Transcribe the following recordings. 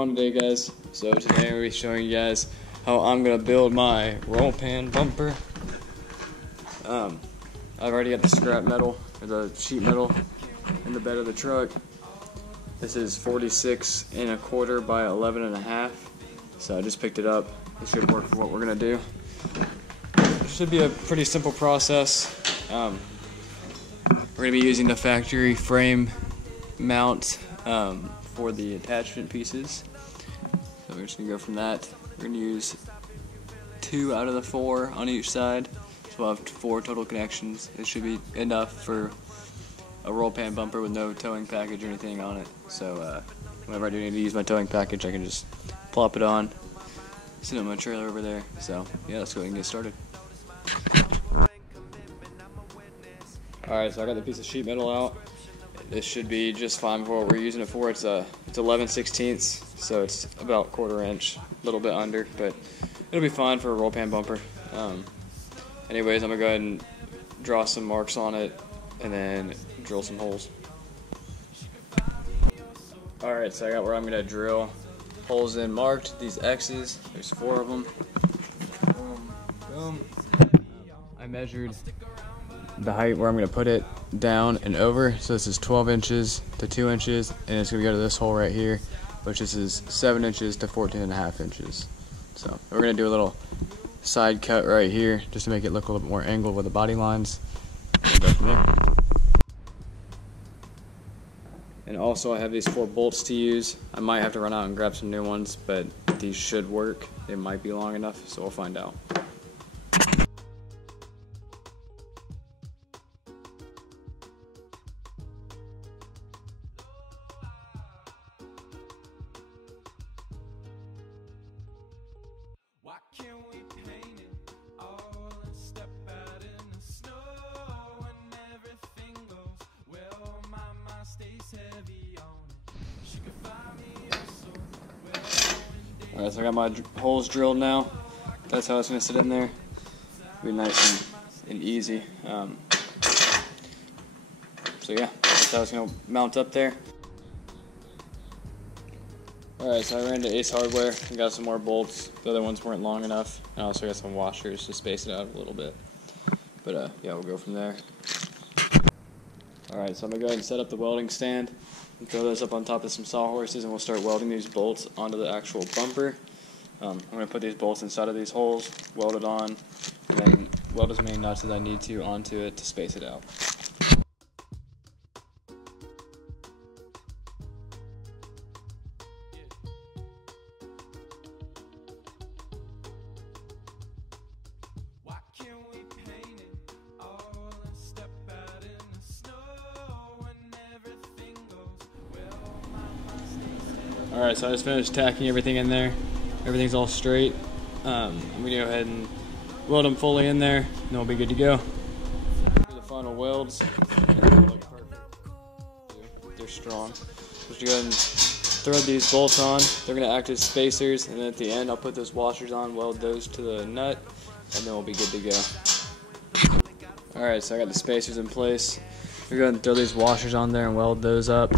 on today, guys? So today I'm going to be showing you guys how I'm going to build my roll pan bumper. I've already got the scrap metal, or the sheet metal, in the bed of the truck. This is 46 1/4 by 11 1/2. So I just picked it up. It should work for what we're going to do. It should be a pretty simple process. We're going to be using the factory frame mount for the attachment pieces. So we're just going to go from that. We're going to use 2 out of the 4 on each side. So we'll have 4 total connections. It should be enough for a roll pan bumper with no towing package or anything on it. So whenever I do need to use my towing package, I can just plop it on, sit on my trailer over there. So yeah, let's go ahead and get started. Alright, so I got the piece of sheet metal out. This should be just fine for what we're using it for. It's 11/16, so it's about 1/4 inch, a little bit under, but it'll be fine for a roll pan bumper. Anyways, I'm gonna go ahead and draw some marks on it and then drill some holes. Alright, so I got where I'm gonna drill holes in marked. These X's, there's 4 of them. Boom, boom. I measured the height where I'm going to put it down and over. So this is 12 inches to 2 inches, and it's going to go to this hole right here, which is 7 inches to 14.5 inches. So we're going to do a little side cut right here just to make it look a little bit more angled with the body lines. And go from there. And also I have these 4 bolts to use. I might have to run out and grab some new ones, but these should work. They might be long enough, so we'll find out. Why can't we paint it all and step out in the snow when everything goes well? My mind stays heavy on it. She could find me so well. Alright, so I got my holes drilled now. That's how it's going to sit in there. Be nice and easy. So yeah, that's how it's going to mount up there. Alright, so I ran to Ace Hardware and got some more bolts. The other ones weren't long enough. And I also got some washers to space it out a little bit. But yeah, we'll go from there. Alright, so I'm going to go ahead and set up the welding stand and throw this up on top of some sawhorses, and we'll start welding these bolts onto the actual bumper. I'm going to put these bolts inside of these holes, weld it on, and then weld as many nuts as I need to onto it to space it out. Why can't we paint it all and step out in the snow when everything goes well? My mind stays heavy. Alright, so I just finished tacking everything in there. Everything's all straight. I'm going to go ahead and weld them fully in there, and then we'll be good to go. For the final welds, they look perfect. They're strong. Just go ahead and thread these bolts on. They're going to act as spacers, and then at the end I'll put those washers on, weld those to the nut, and then we'll be good to go. Alright, so I got the spacers in place. We're going to throw these washers on there and weld those up,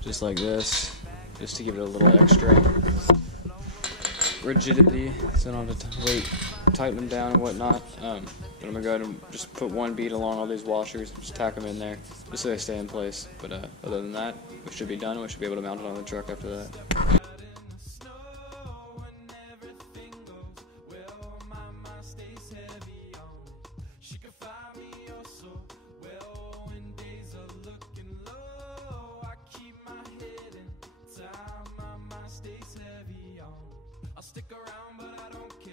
just like this, just to give it a little extra rigidity, so I don't have to tighten them down and whatnot. But I'm going to go ahead and just put one bead along all these washers, just tack them in there, just so they stay in place. But other than that, we should be done, and we should be able to mount it on the truck after that. I'll stick around, but I don't care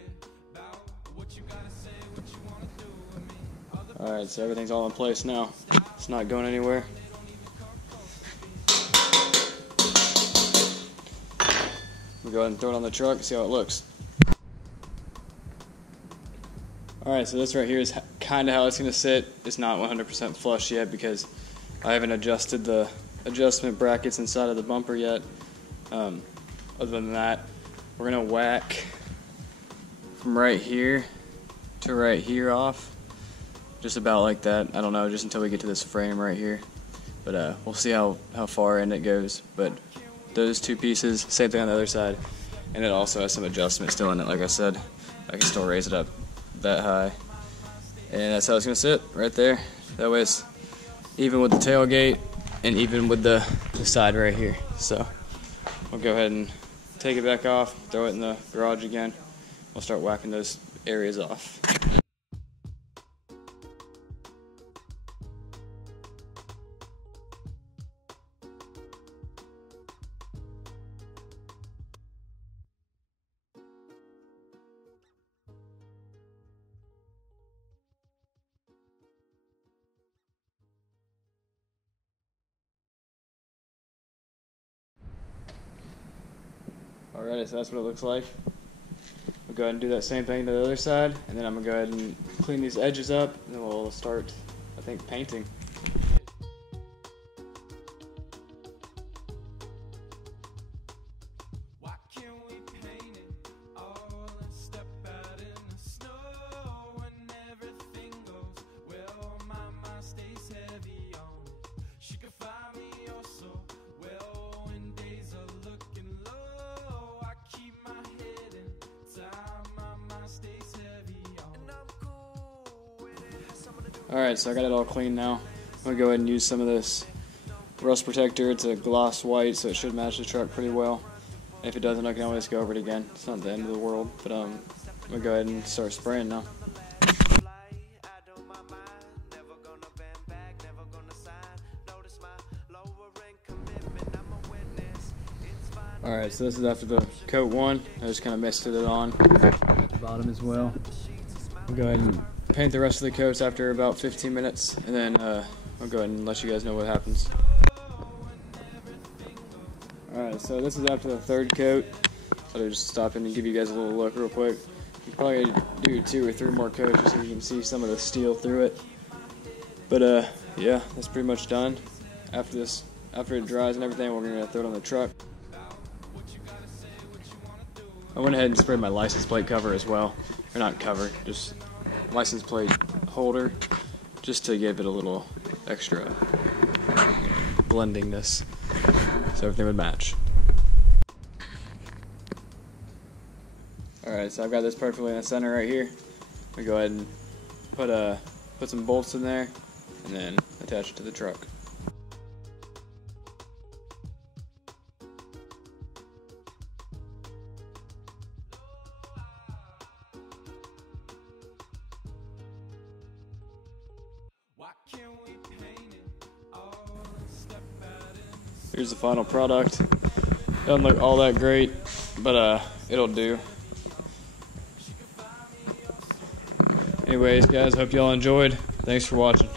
about what you gotta say, what you wanna do with me. Alright, so everything's all in place now. It's not going anywhere. We'll go ahead and throw it on the truck and see how it looks. Alright, so this right here is kind of how it's going to sit. It's not 100% flush yet because I haven't adjusted the adjustment brackets inside of the bumper yet. Other than that, we're going to whack from right here to right here off. Just about like that. I don't know, just until we get to this frame right here. But we'll see how far in it goes. But those two pieces. Same thing on the other side. And it also has some adjustment still in it, like I said. I can still raise it up that high. And that's how it's going to sit, right there. That way it's even with the tailgate and even with the side right here. So we'll go ahead and take it back off, throw it in the garage again. We'll start whacking those areas off. Alright, so that's what it looks like. We'll go ahead and do that same thing to the other side, and then I'm going to go ahead and clean these edges up, and then we'll start, I think, painting. Why can't we paint it all and step out in the snow when everything goes well? My mind stays heavy on it. She can find me oh so well when days are looking low. I keep my head in time, my mind stays heavy on it. And I'm cool with it. Someone to do. Alright, so I got it all clean now. I'm going to go ahead and use some of this rust protector. It's a gloss white, so it should match the truck pretty well. If it doesn't, I can always go over it again. It's not the end of the world, but I'm going to go ahead and start spraying now. Alright, so this is after the coat one. I just kind of misted it on at the bottom as well. I'll go ahead and paint the rest of the coats after about 15 minutes, and then I'll go ahead and let you guys know what happens. Alright, so this is after the third coat. I'll just stop in and give you guys a little look real quick. You probably do 2 or 3 more coats just so you can see some of the steel through it. But yeah, that's pretty much done. After it dries and everything, we're gonna throw it on the truck. I went ahead and sprayed my license plate cover as well. Or not cover, just license plate holder, just to give it a little extra blendingness so everything would match. Alright, so I've got this perfectly in the center right here. We go ahead and put some bolts in there and then attach it to the truck. Why can't we paint it all and step out in the Here's the final product. Doesn't look all that great, but it'll do. Anyways, guys, hope y'all enjoyed. Thanks for watching.